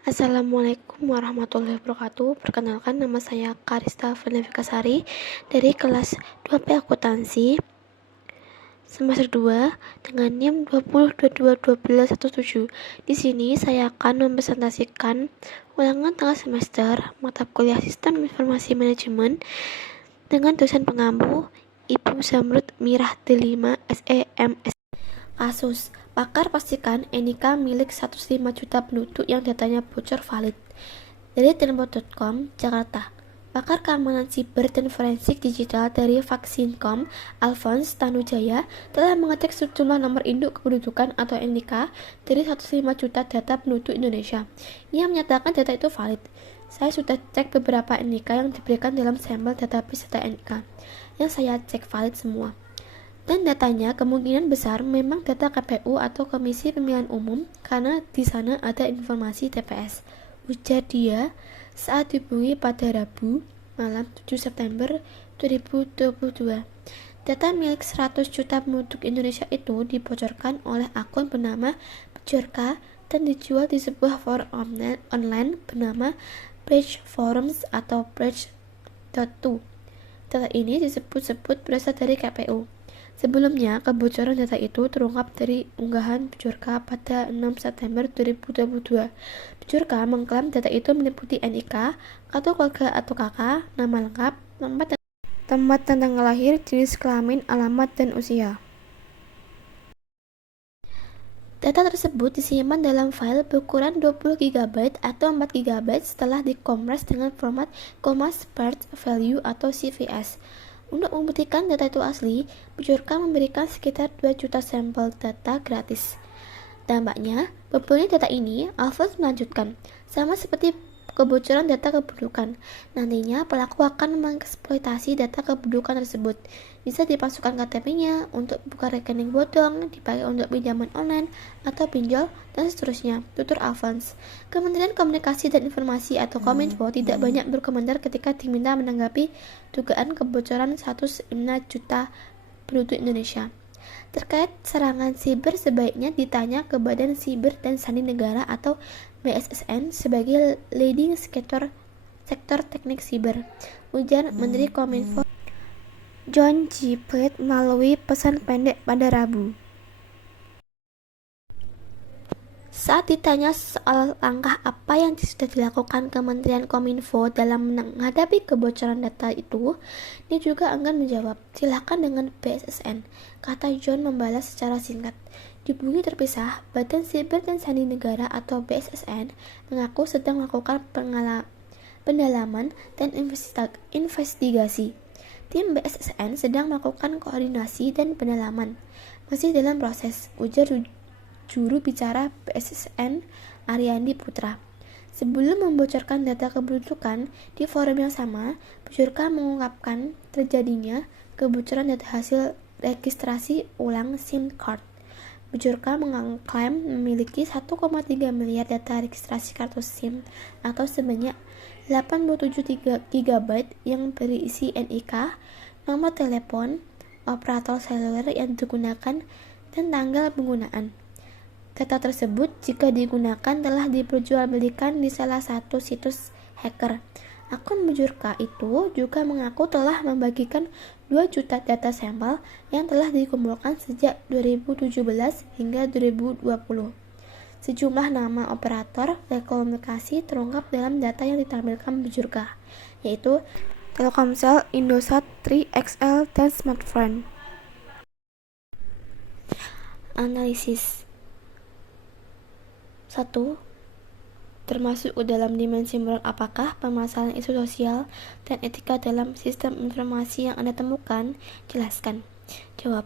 Assalamualaikum warahmatullahi wabarakatuh. Perkenalkan, nama saya Karista Fernavika dari kelas 2P Akuntansi semester 2 dengan NIM 20221217. Di sini saya akan mempresentasikan ulangan tengah semester mata kuliah Sistem Informasi Manajemen dengan dosen pengampu Ibu Zamrud Mirah Delima SEMS. Kasus, pakar pastikan NIK milik 105 juta penduduk yang datanya bocor valid. Dari Tempo.com, Jakarta. Pakar keamanan siber dan forensik digital dari Vaksinkom, Alphonse Tanujaya, telah mengecek sejumlah nomor induk kependudukan atau NIK dari 105 juta data penduduk Indonesia. Ia menyatakan data itu valid. Saya sudah cek beberapa NIK yang diberikan dalam sampel database data NIK. Yang saya cek valid semua. Dan datanya kemungkinan besar memang data KPU atau Komisi Pemilihan Umum karena di sana ada informasi TPS, ujar dia saat dihubungi pada Rabu malam 7 September 2022. Data milik 100 juta penduduk Indonesia itu dibocorkan oleh akun bernama Bjorka dan dijual di sebuah forum online bernama Bridge Forums atau Bridge.to. Data ini disebut-sebut berasal dari KPU. Sebelumnya, kebocoran data itu terungkap dari unggahan Bjorka pada 6 September 2022. Bjorka mengklaim data itu meliputi NIK, kartu keluarga atau KK, nama lengkap, tempat tanggal lahir, jenis kelamin, alamat, dan usia. Data tersebut disimpan dalam file berukuran 20 GB atau 4 GB setelah dikompres dengan format Comma Sparse Value atau CVS. Untuk membuktikan data itu asli, Bjorka memberikan sekitar 2 juta sampel data gratis. Dampaknya, berbunyi data ini, Alphonse melanjutkan, sama seperti kebocoran data kependudukan. Nantinya, pelaku akan mengeksploitasi data kependudukan tersebut. Bisa dipasukkan KTP-nya untuk buka rekening bodong, dipakai untuk pinjaman online atau pinjol, dan seterusnya, tutur Alphonse. Kementerian Komunikasi dan Informasi atau Kominfo tidak banyak berkomentar ketika diminta menanggapi dugaan kebocoran 105 juta penduduk Indonesia. Terkait serangan siber sebaiknya ditanya ke Badan Siber dan Sandi Negara atau BSSN sebagai leading sektor teknik siber, ujar Menteri Kominfo John G. Plate melalui pesan pendek pada Rabu. Saat ditanya soal langkah apa yang sudah dilakukan Kementerian Kominfo dalam menghadapi kebocoran data itu, dia juga enggan menjawab. Silakan dengan BSSN, kata John membalas secara singkat. Di bumi terpisah, Badan Siber dan Sandi Negara atau BSSN mengaku sedang melakukan pendalaman dan investigasi. Tim BSSN sedang melakukan koordinasi dan pendalaman. Masih dalam proses, ujar juru bicara BSSN Ariandi Putra. Sebelum membocorkan data kependudukan di forum yang sama, Bjorka mengungkapkan terjadinya kebocoran data hasil registrasi ulang SIM card. Bjorka mengklaim memiliki 1,3 miliar data registrasi kartu SIM atau sebanyak 87 GB yang berisi NIK, nomor telepon, operator seluler yang digunakan, dan tanggal penggunaan. Data tersebut jika digunakan telah diperjualbelikan di salah satu situs hacker. Akun Bjorka itu juga mengaku telah membagikan 2 juta data sampel yang telah dikumpulkan sejak 2017 hingga 2020. Sejumlah nama operator telekomunikasi terungkap dalam data yang ditampilkan Bjorka, yaitu Telkomsel, Indosat, 3XL, dan Smartfren. Analisis 1. Termasuk dalam dimensi moral apakah permasalahan isu sosial dan etika dalam sistem informasi yang Anda temukan? Jelaskan. Jawab.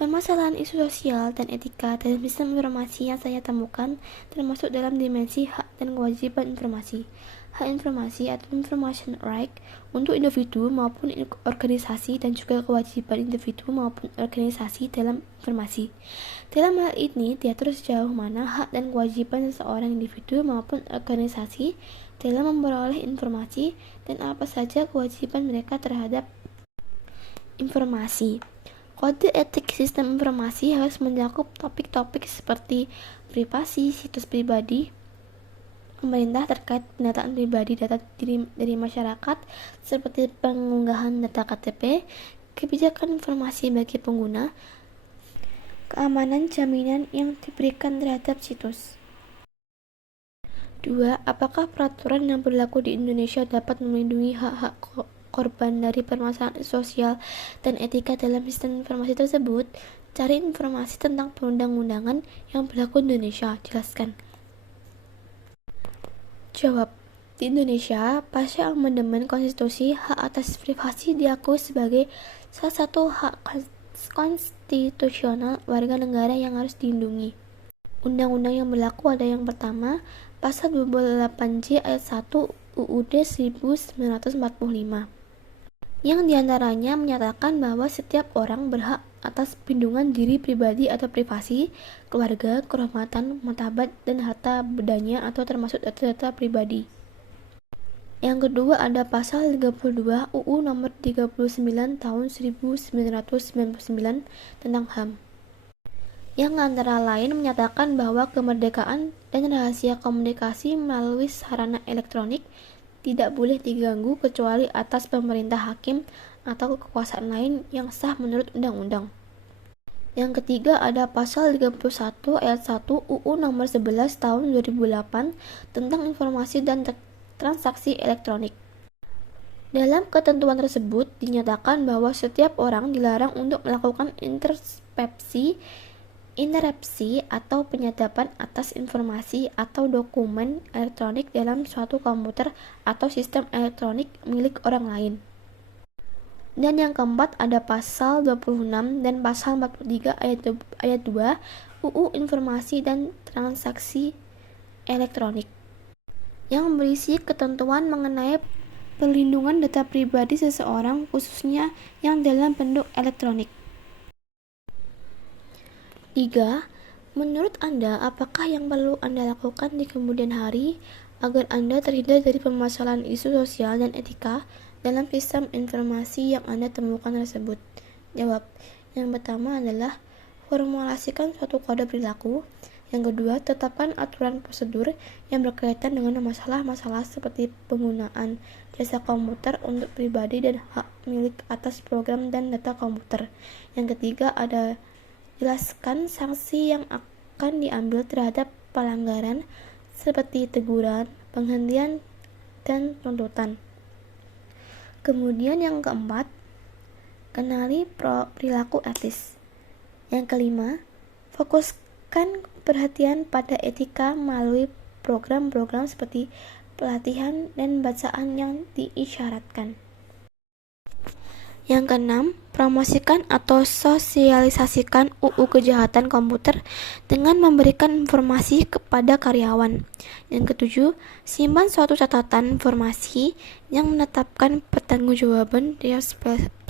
Permasalahan isu sosial dan etika dalam sistem informasi yang saya temukan termasuk dalam dimensi hak dan kewajiban informasi. Hak informasi atau information right untuk individu maupun organisasi dan juga kewajiban individu maupun organisasi dalam informasi. Dalam hal ini diatur sejauh mana hak dan kewajiban seseorang individu maupun organisasi dalam memperoleh informasi dan apa saja kewajiban mereka terhadap informasi. Kode etik sistem informasi harus mencakup topik-topik seperti privasi situs pribadi, pemerintah terkait pendataan pribadi data dari masyarakat seperti pengunggahan data KTP, kebijakan informasi bagi pengguna, keamanan jaminan yang diberikan terhadap situs. 2. Apakah peraturan yang berlaku di Indonesia dapat melindungi hak-hak korban dari permasalahan sosial dan etika dalam sistem informasi tersebut? Cari informasi tentang perundang-undangan yang berlaku di Indonesia. Jelaskan. Jawab. Di Indonesia, pasca amandemen konstitusi, hak atas privasi diakui sebagai salah satu hak konstitusional warga negara yang harus dilindungi. Undang-undang yang berlaku ada yang pertama, Pasal 28J ayat 1 UUD 1945, yang diantaranya menyatakan bahwa setiap orang berhak atas perlindungan diri pribadi atau privasi, keluarga, kehormatan, martabat, dan harta bendanya atau termasuk data-data pribadi. Yang kedua ada pasal 32 UU nomor 39 tahun 1999 tentang HAM, yang antara lain menyatakan bahwa kemerdekaan dan rahasia komunikasi melalui sarana elektronik tidak boleh diganggu kecuali atas pemerintah hakim atau kekuasaan lain yang sah menurut undang-undang. Yang ketiga ada pasal 31 ayat 1 UU nomor 11 tahun 2008 tentang informasi dan transaksi elektronik. Dalam ketentuan tersebut dinyatakan bahwa setiap orang dilarang untuk melakukan interupsi atau penyadapan atas informasi atau dokumen elektronik dalam suatu komputer atau sistem elektronik milik orang lain. Dan yang keempat ada pasal 26 dan pasal 43 ayat 2 UU Informasi dan Transaksi Elektronik, yang berisi ketentuan mengenai perlindungan data pribadi seseorang khususnya yang dalam bentuk elektronik. 3. Menurut Anda, apakah yang perlu Anda lakukan di kemudian hari agar Anda terhindar dari permasalahan isu sosial dan etika dalam sistem informasi yang Anda temukan tersebut? Jawab. Yang pertama adalah formulasikan suatu kode perilaku. Yang kedua, tetapkan aturan prosedur yang berkaitan dengan masalah-masalah seperti penggunaan jasa komputer untuk pribadi dan hak milik atas program dan data komputer. Yang ketiga ada jelaskan sanksi yang akan diambil terhadap pelanggaran seperti teguran, penghentian, dan tuntutan. Kemudian yang keempat, kenali perilaku etis. Yang kelima, fokuskan perhatian pada etika melalui program-program seperti pelatihan dan bacaan yang diisyaratkan. Yang keenam, promosikan atau sosialisasikan UU Kejahatan Komputer dengan memberikan informasi kepada karyawan. Yang ketujuh, simpan suatu catatan informasi yang menetapkan pertanggungjawaban dari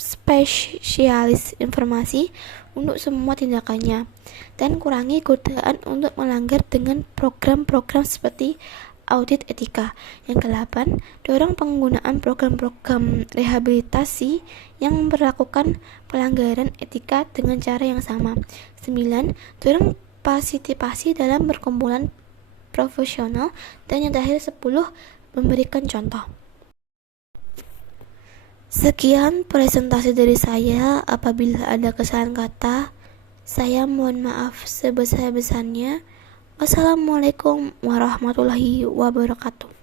spesialis informasi untuk semua tindakannya, dan kurangi godaan untuk melanggar dengan program-program seperti audit etika. Yang ke-8, dorong penggunaan program-program rehabilitasi yang memperlakukan pelanggaran etika dengan cara yang sama. 9, dorong partisipasi dalam perkumpulan profesional. Dan yang terakhir 10, memberikan contoh. Sekian presentasi dari saya. Apabila ada kesalahan kata, saya mohon maaf sebesar-besarnya. Wassalamualaikum warahmatullahi wabarakatuh.